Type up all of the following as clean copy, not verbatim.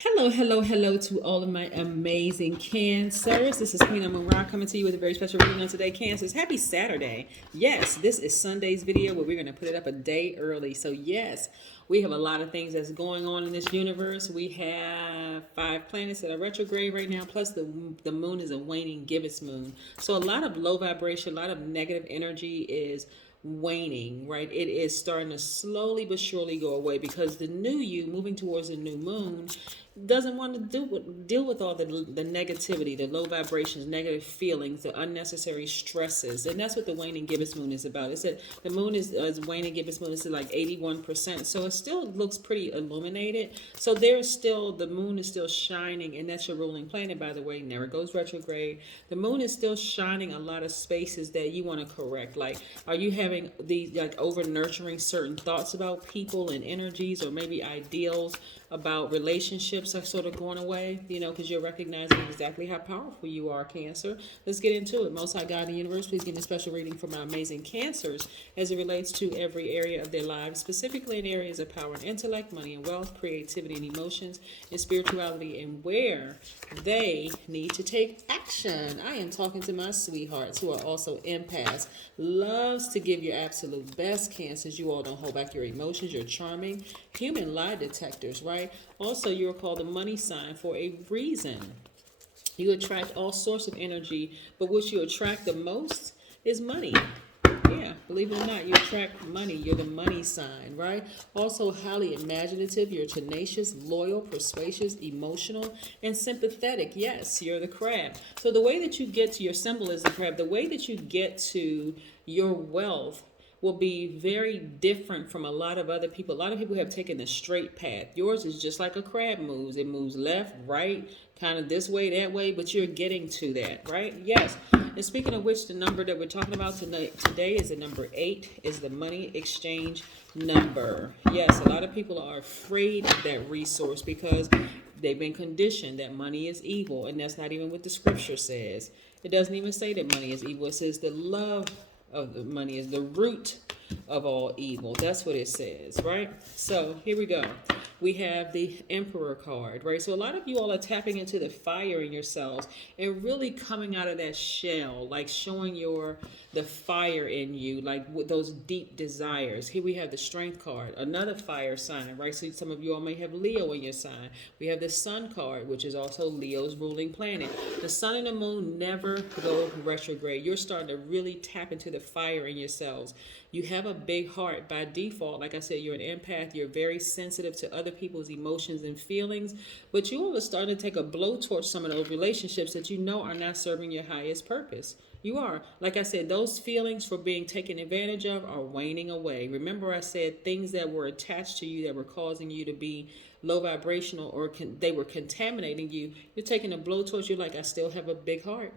Hello, hello, hello to all of my amazing Cancers. This is Queen Amun Ra coming to you with a very special reading on today, Cancers. Happy Saturday. Yes, this is Sunday's video where we're going to put it up a day early. So yes, we have a lot of things that's going on in this universe. We have 5 planets that are retrograde right now, plus the moon is a waning gibbous moon. So a lot of low vibration, a lot of negative energy is waning, right? It is starting to slowly but surely go away because the new you moving towards the new moon doesn't want to deal with all the negativity, the low vibrations, negative feelings, the unnecessary stresses. And that's what the waning gibbous moon is about. It's that the moon is waning gibbous moon is at like 81%. So it still looks pretty illuminated. So there's still, the moon is still shining, and that's your ruling planet, by the way, never goes retrograde. The moon is still shining a lot of spaces that you want to correct. Like, are you having these like over nurturing certain thoughts about people and energies, or maybe ideals about relationships are sort of going away, because you're recognizing exactly how powerful you are, Cancer. Let's get into it. Most High God in the universe, please give me a special reading for my amazing Cancers as it relates to every area of their lives, specifically in areas of power and intellect, money and wealth, creativity and emotions, and spirituality, and where they need to take action. I am talking to my sweethearts who are also empaths. Loves to give your absolute best, Cancers. You all don't hold back your emotions. You're charming. Human lie detectors, right? Also, you're called a money sign for a reason. You attract all sorts of energy, but what you attract the most is money. Yeah, believe it or not, you attract money. You're the money sign, right? Also highly imaginative. You're tenacious, loyal, persuasive, emotional, and sympathetic. Yes, you're the crab. So the way that you get to your symbol is the crab. The way that you get to your wealth will be very different from a lot of other people. A lot of people have taken the straight path. Yours is just like a crab moves. It moves left, right, kind of this way, that way, but you're getting to that, right? Yes. And speaking of which, the number that we're talking about today is the number 8, is the money exchange number. Yes, a lot of people are afraid of that resource because they've been conditioned that money is evil, and that's not even what the scripture says. It doesn't even say that money is evil. It says the love of the money is the root of all evil. That's what it says, right? So here we go. We have the Emperor card, right? So a lot of you all are tapping into the fire in yourselves and really coming out of that shell, like showing the fire in you, like with those deep desires. Here we have the Strength card, another fire sign, right? So some of you all may have Leo in your sign. We have the Sun card, which is also Leo's ruling planet. The Sun and the Moon never go retrograde. You're starting to really tap into the fire in yourselves. You have a big heart by default. Like I said, you're an empath. You're very sensitive to other people's emotions and feelings. But you all are starting to take a blowtorch some of those relationships that you know are not serving your highest purpose. You are. Like I said, those feelings for being taken advantage of are waning away. Remember I said things that were attached to you that were causing you to be low vibrational, or they were contaminating you. You're taking a blowtorch. You're like, I still have a big heart.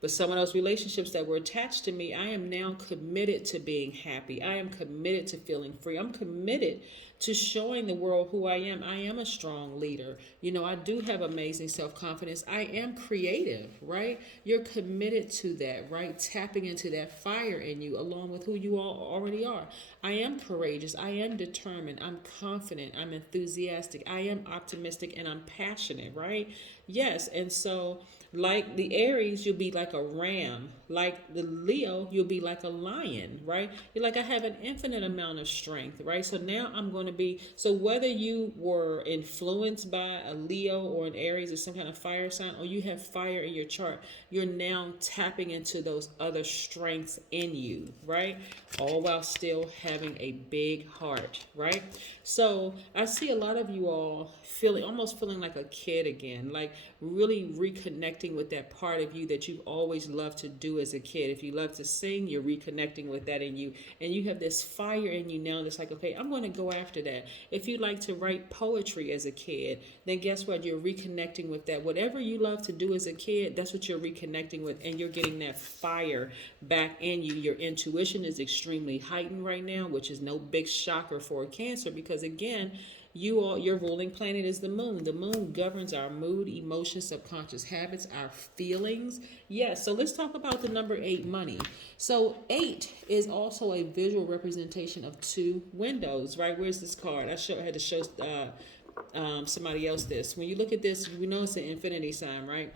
But some of those relationships that were attached to me, I am now committed to being happy. I am committed to feeling free. I'm committed to showing the world who I am. I am a strong leader. I do have amazing self-confidence. I am creative, right? You're committed to that, right? Tapping into that fire in you along with who you all already are. I am courageous. I am determined. I'm confident. I'm enthusiastic. I am optimistic, and I'm passionate, right? Yes, and so like the Aries, you'll be like a ram. Like the Leo, you'll be like a lion, right? You're like, I have an infinite amount of strength, right? So now I'm going to be, so whether you were influenced by a Leo or an Aries or some kind of fire sign, or you have fire in your chart, you're now tapping into those other strengths in you, right? All while still having a big heart, right? So I see a lot of you all almost feeling like a kid again, like really reconnecting with that part of you that you've always loved to do as a kid. If you love to sing, you're reconnecting with that in you, and you have this fire in you now that's like, okay, I'm going to go after that. If you like to write poetry as a kid, then guess what? You're reconnecting with that. Whatever you love to do as a kid, that's what you're reconnecting with, and you're getting that fire back in you. Your intuition is extremely heightened right now, which is no big shocker for a Cancer, because again, your ruling planet is the moon. The moon governs our mood, emotions, subconscious habits, our feelings. Yes, so let's talk about the number 8, money. So 8 is also a visual representation of 2 windows, right? Where's this card? I had to show somebody else this. When you look at this, we know it's an infinity sign, right?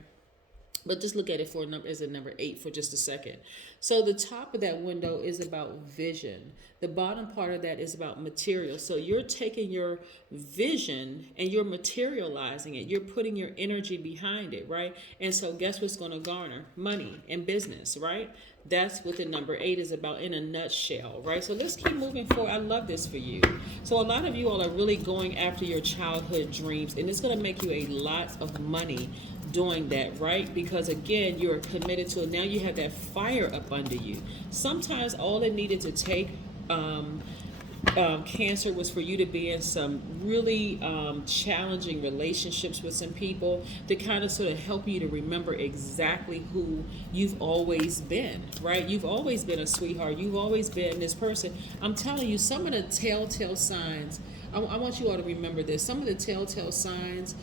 But just look at it for a number as a number 8 for just a second. So the top of that window is about vision. The bottom part of that is about material. So you're taking your vision and you're materializing it. You're putting your energy behind it, right? And so guess what's going to garner? Money and business, right? That's what the number 8 is about in a nutshell, right? So let's keep moving forward. I love this for you. So a lot of you all are really going after your childhood dreams, and it's going to make you a lot of money doing that, right? Because again, you're committed to it. Now you have that fire up under you. Sometimes all it needed to take, Cancer, was for you to be in some really challenging relationships with some people to kind of sort of help you to remember exactly who you've always been, right? You've always been a sweetheart. You've always been this person. I'm telling you, some of the telltale signs, I want you all to remember this. Some of the telltale signs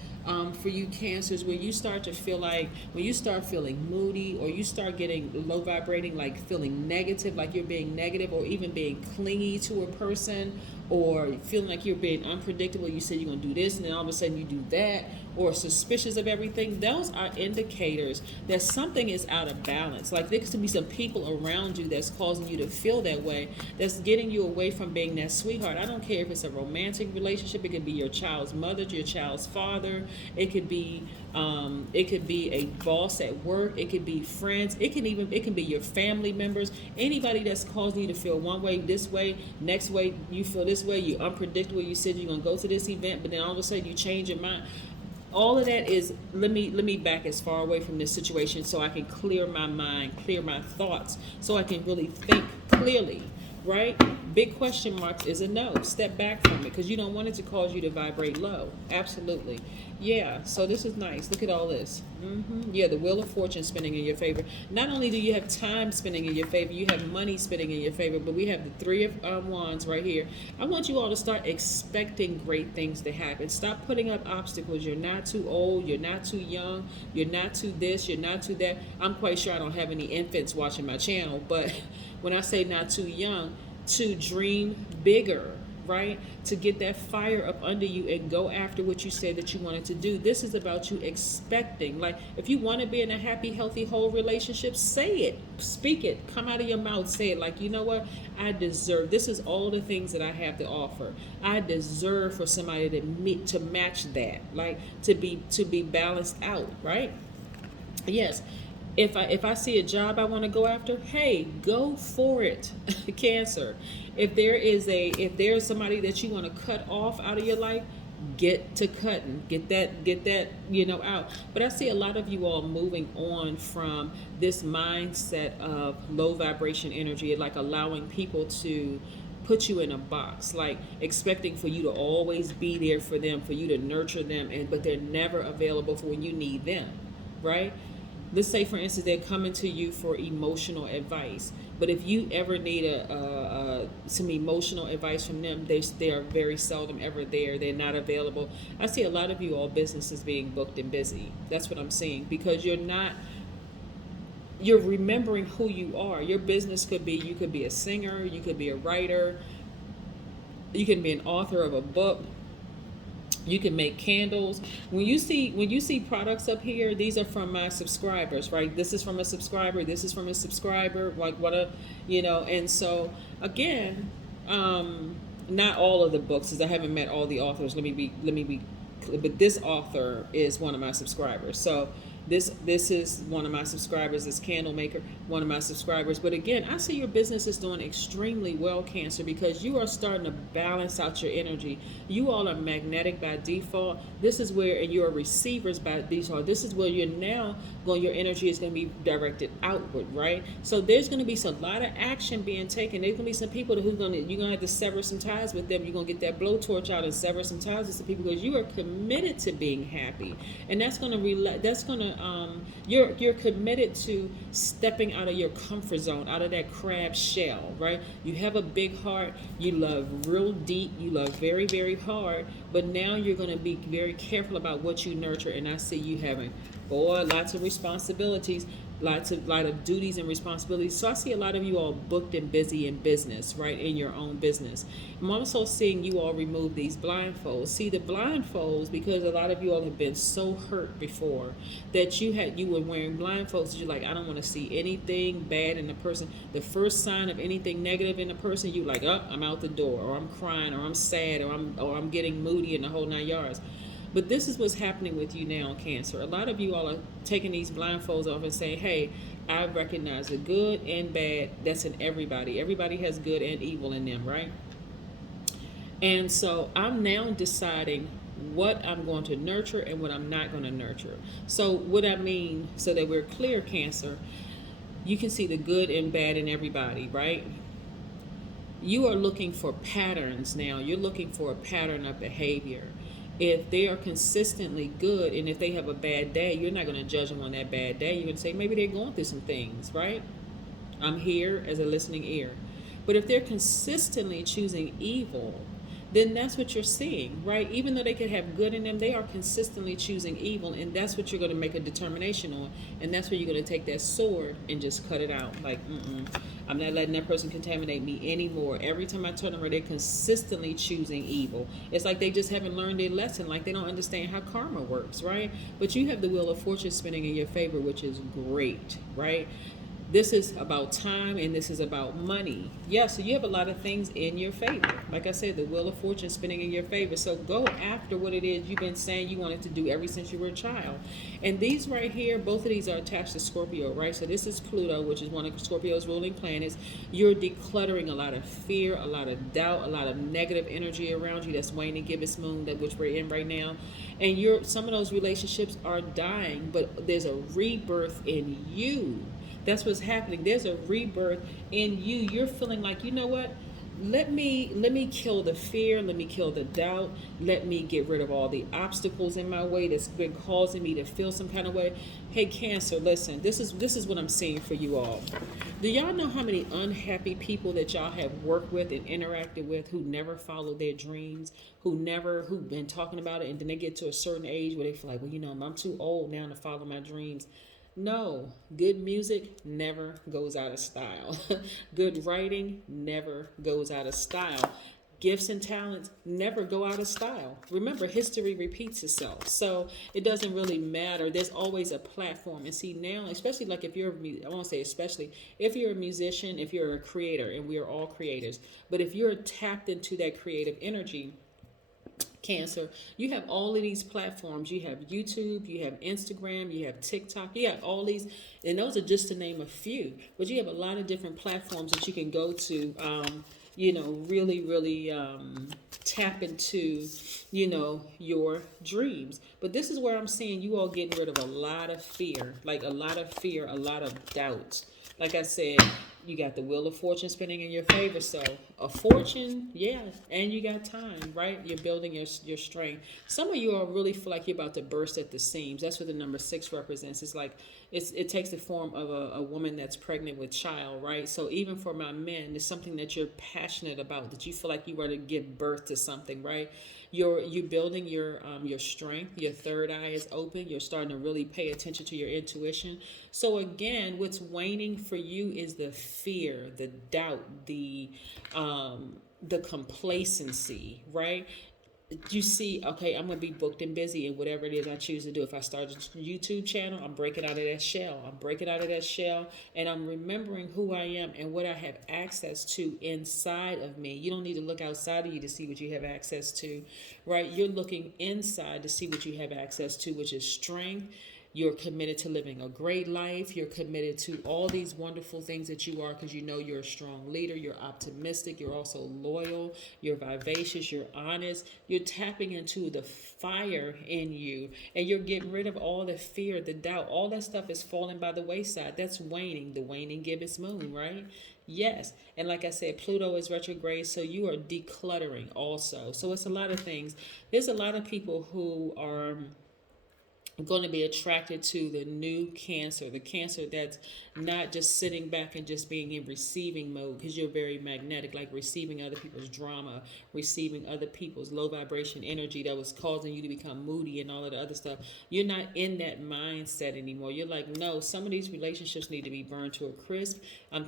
for you Cancers, where you start to feel like, when you start feeling moody, or you start getting low vibrating, like feeling negative, like you're being negative, or even being clingy to a person, or feeling like you're being unpredictable. You said you're going to do this and then all of a sudden you do that, or suspicious of everything. Those are indicators that something is out of balance. Like there could be some people around you that's causing you to feel that way, that's getting you away from being that sweetheart. I don't care if it's a romantic relationship. It could be your child's mother, your child's father. It could be a boss at work. It could be friends. It can be your family members. Anybody that's causing you to feel one way this way, next way you feel this way. You're unpredictable. You said you're gonna go to this event, but then all of a sudden you change your mind. All of that is, let me back as far away from this situation so I can clear my mind, clear my thoughts, so I can really think clearly, right? Big question marks is a no. Step back from it, because you don't want it to cause you to vibrate low. Absolutely. Yeah, so this is nice. Look at all this. Yeah, the Wheel of Fortune spinning in your favor. Not only do you have time spinning in your favor, you have money spinning in your favor, but we have the Three of Wands right here. I want you all to start expecting great things to happen. Stop putting up obstacles. You're not too old. You're not too young. You're not too this. You're not too that. I'm quite sure I don't have any infants watching my channel, but when I say not too young, to dream bigger, right? To get that fire up under you and go after what you said that you wanted to do. This is about you expecting. Like, if you want to be in a happy, healthy, whole relationship, say it, speak it, come out of your mouth, say it. Like, you know what? I deserve, this is all the things that I have to offer. I deserve for somebody to match that, like to be balanced out, right? Yes. If I see a job I want to go after, hey, go for it. Cancer. If there's somebody that you want to cut off out of your life, get to cutting. Get that out. But I see a lot of you all moving on from this mindset of low vibration energy, like allowing people to put you in a box, like expecting for you to always be there for them, for you to nurture them, but they're never available for when you need them, right? Let's say, for instance, they're coming to you for emotional advice. But if you ever need some emotional advice from them, they are very seldom ever there. They're not available. I see a lot of you all businesses being booked and busy. That's what I'm seeing, because you're remembering who you are. Your business you could be a singer, you could be a writer, you can be an author of a book. You can make candles. When you see products up here, these are from my subscribers, right? This is from a subscriber. This is from a subscriber. Like and so again, not all of the books, because I haven't met all the authors. Let me be, but this author is one of my subscribers. So this is one of my subscribers, this candle maker, one of my subscribers. But again, I see your business is doing extremely well, Cancer, because you are starting to balance out your energy. You all are magnetic by default. This is where, and you're receivers by default. This is where you're now going, your energy is going to be directed outward, right? So there's going to be a lot of action being taken. There's going to be some people you're going to have to sever some ties with them. You're going to get that blowtorch out and sever some ties with some people, because you are committed to being happy. And that's going to you're committed to stepping out of your comfort zone, out of that crab shell, right? You have a big heart. You love real deep. You love very, very hard. But now you're going to be very careful about what you nurture. And I see you having, lots of responsibilities. lot of duties and responsibilities. So I see a lot of you all booked and busy in business, right, in your own business. I'm also seeing you all remove these blindfolds. See, the blindfolds, because a lot of you all have been so hurt before that you were wearing blindfolds. You're like, I don't want to see anything bad in the person. The first sign of anything negative in the person, you like, oh, I'm out the door, or I'm crying, or I'm sad, or I'm getting moody in the whole 9 yards. But this is what's happening with you now, Cancer. A lot of you all are taking these blindfolds off and saying, hey, I recognize the good and bad that's in everybody. Everybody has good and evil in them, right? And so I'm now deciding what I'm going to nurture and what I'm not going to nurture. So what I mean, so that we're clear, Cancer, you can see the good and bad in everybody, right? You are looking for patterns now. You're looking for a pattern of behavior. If they are consistently good and if they have a bad day, you're not going to judge them on that bad day. You're going to say, maybe they're going through some things, right? I'm here as a listening ear. But if they're consistently choosing evil, then that's what you're seeing, right? Even though they could have good in them, they are consistently choosing evil, and that's what you're going to make a determination on. And that's where you're going to take that sword and just cut it out. Like, I'm not letting that person contaminate me anymore. Every time I turn around, they're consistently choosing evil. It's like they just haven't learned their lesson, like they don't understand how karma works, right? But you have the wheel of fortune spinning in your favor, which is great, right? This is about time and this is about money. Yeah, so you have a lot of things in your favor. Like I said, the wheel of fortune spinning in your favor. So go after what it is you've been saying you wanted to do ever since you were a child. And these right here, both of these are attached to Scorpio, right? So this is Pluto, which is one of Scorpio's ruling planets. You're decluttering a lot of fear, a lot of doubt, a lot of negative energy around you. That's waning gibbous moon, that which we're in right now. And some of those relationships are dying, but there's a rebirth in you. That's what's happening. There's a rebirth in you. You're feeling like, you know what? Let me kill the fear. Let me kill the doubt. Let me get rid of all the obstacles in my way that's been causing me to feel some kind of way. Hey, Cancer, listen. This is what I'm seeing for you all. Do y'all know how many unhappy people that y'all have worked with and interacted with who never followed their dreams, who've been talking about it, and then they get to a certain age where they feel like, well, I'm too old now to follow my dreams. No, good music never goes out of style. Good writing never goes out of style. Gifts and talents never go out of style. Remember, history repeats itself. So it doesn't really matter. There's always a platform. And see now, especially like if you're, I won't say especially, if you're a musician, if you're a creator, and we are all creators, but if you're tapped into that creative energy, Cancer, you have all of these platforms. You have YouTube, you have Instagram, you have TikTok, you have all these, and those are just to name a few. But you have a lot of different platforms that you can go to, really tap into, your dreams. But this is where I'm seeing you all getting rid of a lot of fear, a lot of doubt. Like I said, you got the wheel of fortune spinning in your favor. So a fortune, yeah, and you got time, right? You're building your strength. Some of you all really feel like you're about to burst at the seams. That's what the number 6 represents. It's like it takes the form of a woman that's pregnant with child, right? So even for my men, it's something that you're passionate about, that you feel like you were to give birth to something, right? You're building your strength. Your third eye is open. You're starting to really pay attention to your intuition. So again, what's waning for you is the fear, the doubt, the complacency, right? You see, okay, I'm going to be booked and busy in whatever it is I choose to do. If I start a YouTube channel, I'm breaking out of that shell. I'm breaking out of that shell, and I'm remembering who I am and what I have access to inside of me. You don't need to look outside of you to see what you have access to, right? You're looking inside to see what you have access to, which is strength. You're committed to living a great life. You're committed to all these wonderful things that you are, because you know you're a strong leader. You're optimistic. You're also loyal. You're vivacious. You're honest. You're tapping into the fire in you, and you're getting rid of all the fear, the doubt. All that stuff is falling by the wayside. That's waning, the waning gibbous moon, right? Yes. And like I said, Pluto is retrograde, so you are decluttering also. So it's a lot of things. There's a lot of people who are going to be attracted to the new Cancer, the Cancer that's not just sitting back and just being in receiving mode, because you're very magnetic, like receiving other people's drama, receiving other people's low vibration energy that was causing you to become moody and all of the other stuff. You're not in that mindset anymore. You're like, no, some of these relationships need to be burned to a crisp. I'm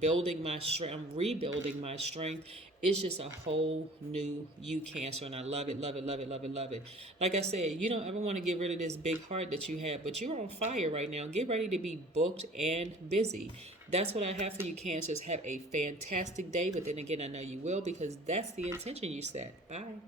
building my strength, I'm rebuilding my strength. It's just a whole new you, Cancer, and I love it, love it, love it, love it, love it. Like I said, you don't ever want to get rid of this big heart that you have, but you're on fire right now. Get ready to be booked and busy. That's what I have for you, Cancers. Have a fantastic day, but then again, I know you will, because that's the intention you set. Bye.